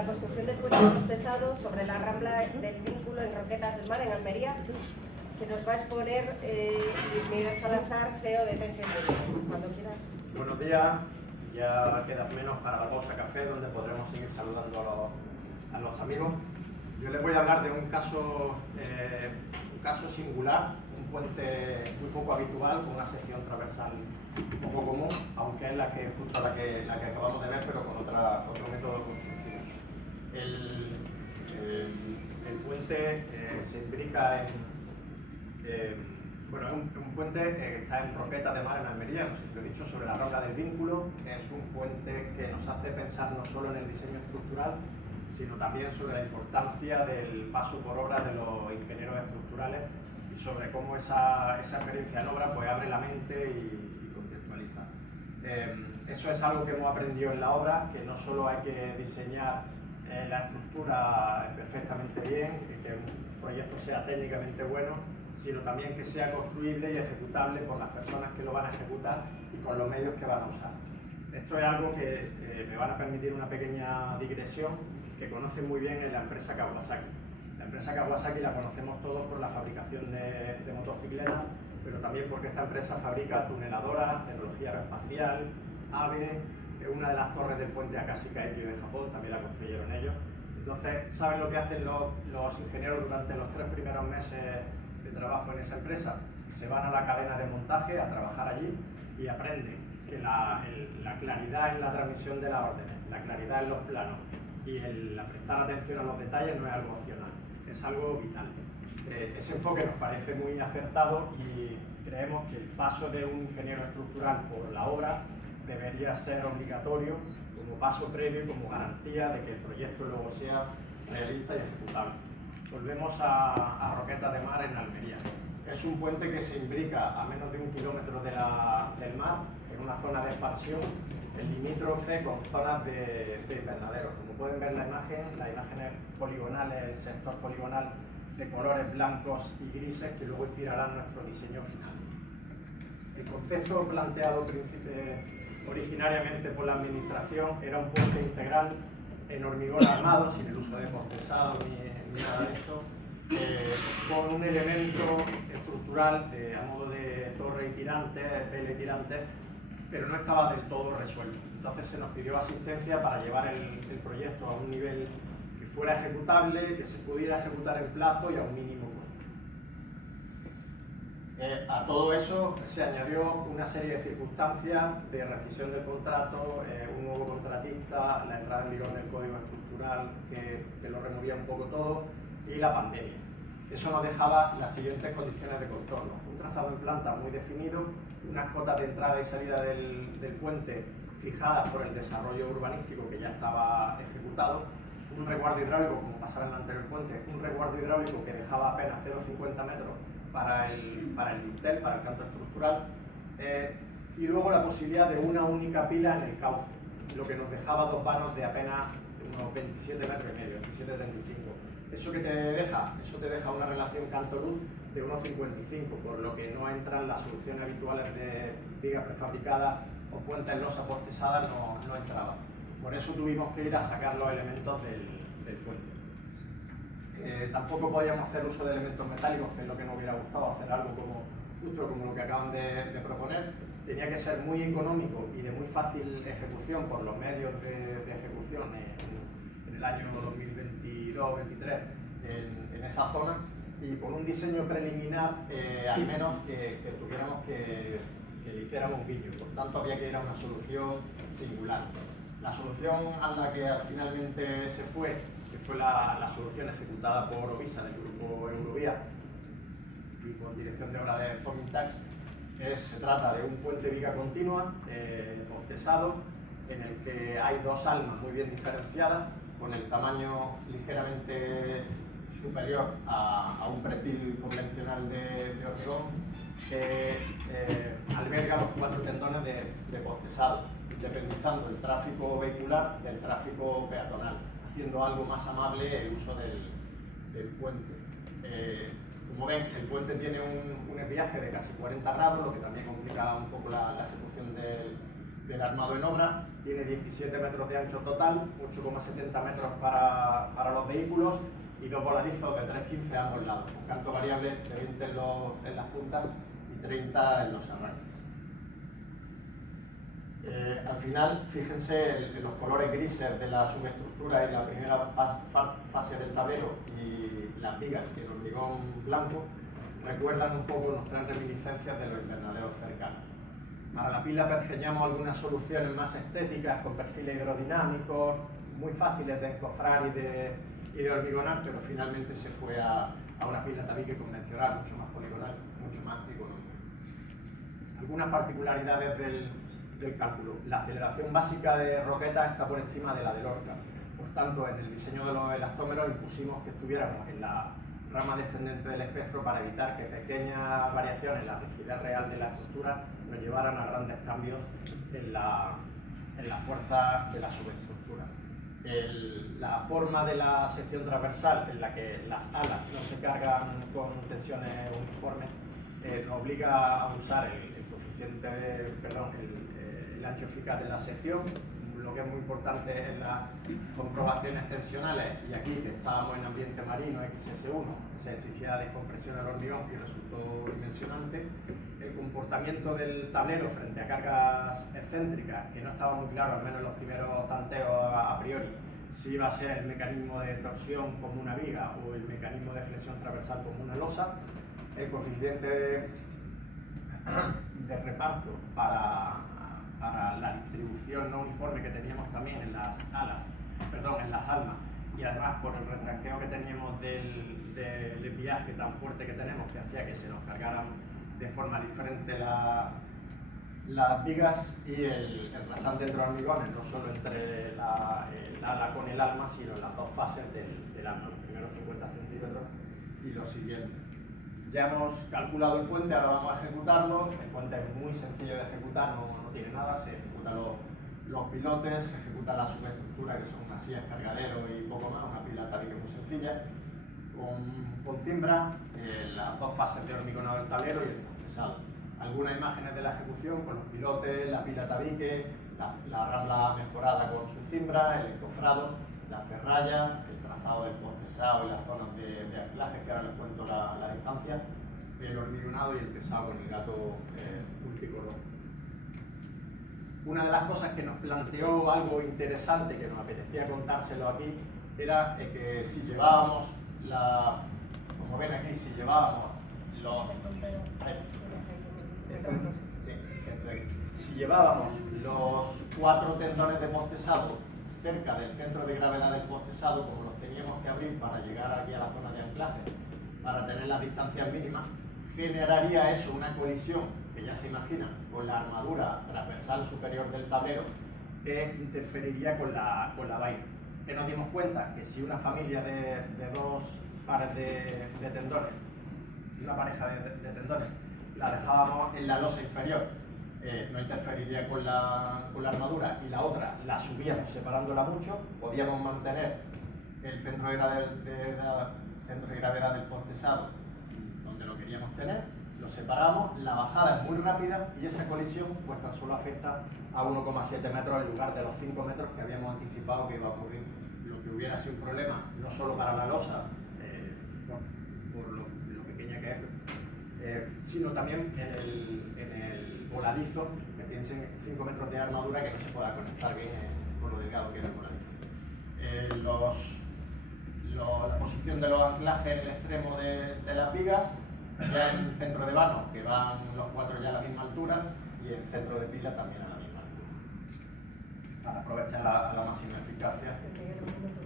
la construcción del puente postesado sobre la Rambla del Vínculo en Roquetas del Mar, en Almería, que nos va a exponer Luis Miguel Salazar, CEO de Tension Media. Cuando quieras. Buenos días, ya queda menos para la pausa café, donde podremos seguir saludando a los amigos. Yo les voy a hablar de un caso singular, un puente muy poco habitual, con una sección transversal poco común, aunque es justo la que acabamos de ver, pero con otro método constructivo. El puente se imbrica bueno, es un puente que está en Roquetas de Mar, en Almería, no sé si lo he dicho, sobre la Rambla del Vínculo. Es un puente que nos hace pensar no solo en el diseño estructural, sino también sobre la importancia del paso por obra de los ingenieros estructurales y sobre cómo esa experiencia en obra pues abre la mente y contextualiza. Eso es algo que hemos aprendido en la obra, que no solo hay que diseñar la estructura perfectamente bien, que un proyecto sea técnicamente bueno, sino también que sea construible y ejecutable por las personas que lo van a ejecutar y con los medios que van a usar. Esto es algo que me van a permitir una pequeña digresión, que conocen muy bien en la empresa Kawasaki. La empresa Kawasaki la conocemos todos por la fabricación de motocicletas, pero también porque esta empresa fabrica tuneladoras, tecnología aeroespacial, AVE, una de las torres del puente Akashi Kaikyo de Japón también la construyeron ellos. Entonces, ¿saben lo que hacen los ingenieros durante los 3 primeros meses de trabajo en esa empresa? Se van a la cadena de montaje a trabajar allí y aprenden que la claridad en la transmisión de las órdenes, la claridad en los planos y el prestar atención a los detalles no es algo opcional, es algo vital. Ese enfoque nos parece muy acertado y creemos que el paso de un ingeniero estructural por la obra debería ser obligatorio como paso previo y como garantía de que el proyecto luego sea realista y ejecutable. Volvemos a Roquetas de Mar, en Almería. Es un puente que se imbrica a menos de 1 kilómetro del mar, en una zona de expansión, el limítrofe con zonas de invernaderos. Como pueden ver en la imagen es poligonal, es el sector poligonal de colores blancos y grises que luego inspirarán nuestro diseño final. El concepto planteado originariamente por la administración era un puente integral en hormigón armado, sin el uso de postesado ni nada de esto, con un elemento estructural a modo de torre y tirantes, vela y tirantes, pero no estaba del todo resuelto. Entonces se nos pidió asistencia para llevar el proyecto a un nivel que fuera ejecutable, que se pudiera ejecutar en plazo y a un mínimo costo. A todo eso se añadió una serie de circunstancias de rescisión del contrato, un nuevo contratista, la entrada en vigor del código estructural que lo removía un poco todo y la pandemia. Eso nos dejaba las siguientes condiciones de contorno: un trazado en planta muy definido, unas cotas de entrada y salida del puente fijadas por el desarrollo urbanístico que ya estaba ejecutado, un resguardo hidráulico, como pasaba en el anterior puente, un resguardo hidráulico que dejaba apenas 0,50 metros para el dintel, para el canto estructural, y luego la posibilidad de una única pila en el cauce, lo que nos dejaba 2 vanos de apenas unos 27 metros y medio, 27,35. ¿Eso qué te deja? Eso te deja una relación canto-luz de 1,55, por lo que no entran las soluciones habituales de viga prefabricada o puentes en losa postesada, no entraban. Por eso tuvimos que ir a sacar los elementos del puente. Tampoco podíamos hacer uso de elementos metálicos, que es lo que nos hubiera gustado, hacer algo justo como lo que acaban de proponer. Tenía que ser muy económico y de muy fácil ejecución por los medios de ejecución en el año 2022-23 en esa zona, y con un diseño preliminar al menos que tuviéramos que le hiciéramos guiño. Por tanto, había que ir a una solución singular. La solución a la que finalmente se fue, que fue la solución ejecutada por Ovisa del grupo Eurovía y con dirección de obra de Fomintax, se trata de un puente viga continua, postesado, en el que hay 2 almas muy bien diferenciadas, con el tamaño ligeramente superior a un pretil convencional de hormigón, que alberga los 4 tendones de postesado, independizando el tráfico vehicular del tráfico peatonal, haciendo algo más amable el uso del puente. Como ven, el puente tiene un viaje de casi 40 grados, lo que también complica un poco la ejecución del armado en obra, tiene 17 metros de ancho total, 8,70 metros para los vehículos y dos voladizos de 3,15 a ambos lados, con canto variable de 20 en las puntas y 30 en los arranques. Al final, fíjense en los colores grises de la subestructura y la primera fase del tablero y las vigas en hormigón blanco recuerdan un poco, nos traen reminiscencias de los invernaderos cercanos. Para la pila pergeñamos algunas soluciones más estéticas con perfiles hidrodinámicos, muy fáciles de encofrar y de hormigonar, pero finalmente se fue a una pila tabique convencional, mucho más poligonal, mucho más económica. Algunas particularidades del cálculo. La aceleración básica de Roquetas está por encima de la de Lorca. Por tanto, en el diseño de los elastómeros impusimos que estuviéramos en la rama descendente del espectro para evitar que pequeñas variaciones en la rigidez real de la estructura nos llevaran a grandes cambios en la fuerza de la subestructura. La forma de la sección transversal, en la que las alas no se cargan con tensiones uniformes, nos obliga a usar el coeficiente, el ancho eficaz de la sección. Lo que es muy importante es las comprobaciones tensionales, y aquí que estábamos en ambiente marino XS1 se exigía descompresión al hormigón y resultó dimensionante. El comportamiento del tablero frente a cargas excéntricas, que no estaba muy claro, al menos en los primeros tanteos a priori, si iba a ser el mecanismo de torsión como una viga o el mecanismo de flexión transversal como una losa. El coeficiente de reparto para la distribución no uniforme que teníamos también en las almas, y además por el retranqueo que teníamos del viaje tan fuerte que tenemos, que hacía que se nos cargaran de forma diferente las vigas y el rasante entre hormigones, no solo entre el ala con el alma, sino en las dos fases del alma, los primeros 50 centímetros y los siguientes. Ya hemos calculado el puente, ahora vamos a ejecutarlo. El puente es muy sencillo de ejecutar, no tiene nada, se ejecutan los pilotes, se ejecuta la subestructura, que son unas sillas cargadero y poco más, una pila tabique muy sencilla, con cimbra, las dos fases de hormigonado del tablero y el procesado. Algunas imágenes de la ejecución con los pilotes, la pila tabique, la rambla mejorada con su cimbra, el encofrado, la ferralla, el trazado del postesado y las zonas de anclaje, que ahora les cuento la distancia, el hormigonado y el tesado con el gato multicolor. Una de las cosas que nos planteó algo interesante, que nos apetecía contárselo aquí, era que si llevábamos como ven aquí, si llevábamos si llevábamos los 4 tendones de postesado cerca del centro de gravedad del postesado, como los teníamos que abrir para llegar aquí a la zona de anclaje, para tener las distancias mínimas, generaría eso una colisión, que ya se imagina, con la armadura transversal superior del tablero, que interferiría con la vaina. Que nos dimos cuenta que si una familia de dos pares de tendones, una pareja de tendones, la dejábamos en la losa inferior, no interferiría con la armadura, y la otra la subíamos separándola mucho, podíamos mantener el centro de gravedad del postesado donde lo queríamos tener, lo separamos, la bajada es muy rápida y esa colisión pues tan solo afecta a 1,7 metros en lugar de los 5 metros que habíamos anticipado que iba a ocurrir, lo que hubiera sido un problema no solo para la losa, por lo pequeña que es, sino también en el voladizo, que piensen 5 metros de armadura que no se pueda conectar bien con lo delgado que era el voladizo. La posición de los anclajes en el extremo de las vigas, ya en el centro de vano, que van los 4 ya a la misma altura, y el centro de pila también a la misma altura, para aprovechar a la máxima eficacia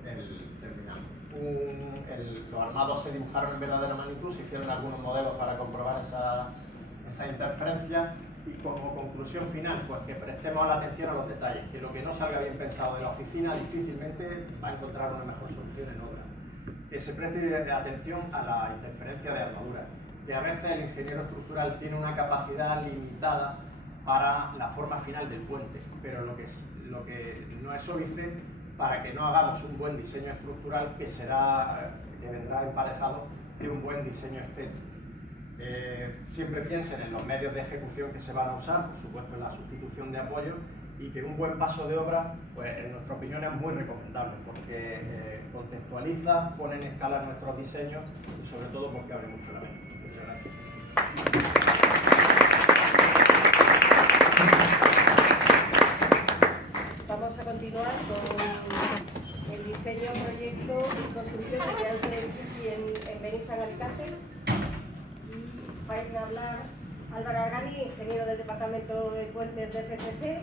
el terminal. Los armados se dibujaron en verdadera magnitud, se hicieron algunos modelos para comprobar esa interferencia, y como conclusión final, pues que prestemos la atención a los detalles, que lo que no salga bien pensado de la oficina difícilmente va a encontrar una mejor solución en otra. Que se preste atención a la interferencia de armadura, que a veces el ingeniero estructural tiene una capacidad limitada para la forma final del puente, pero lo que no es óbice para que no hagamos un buen diseño estructural que vendrá emparejado de un buen diseño estético. Siempre piensen en los medios de ejecución que se van a usar, por supuesto en la sustitución de apoyo, y que un buen paso de obra, pues en nuestra opinión es muy recomendable, porque contextualiza, pone en escala nuestros diseños y sobre todo porque abre mucho la mente. Muchas gracias. Vamos a continuar con el diseño, proyecto y construcción del Teatro del Cristi en Benissa, en Alicante. Y va a hablar Álvaro Argani, ingeniero del Departamento de Puentes de FCC,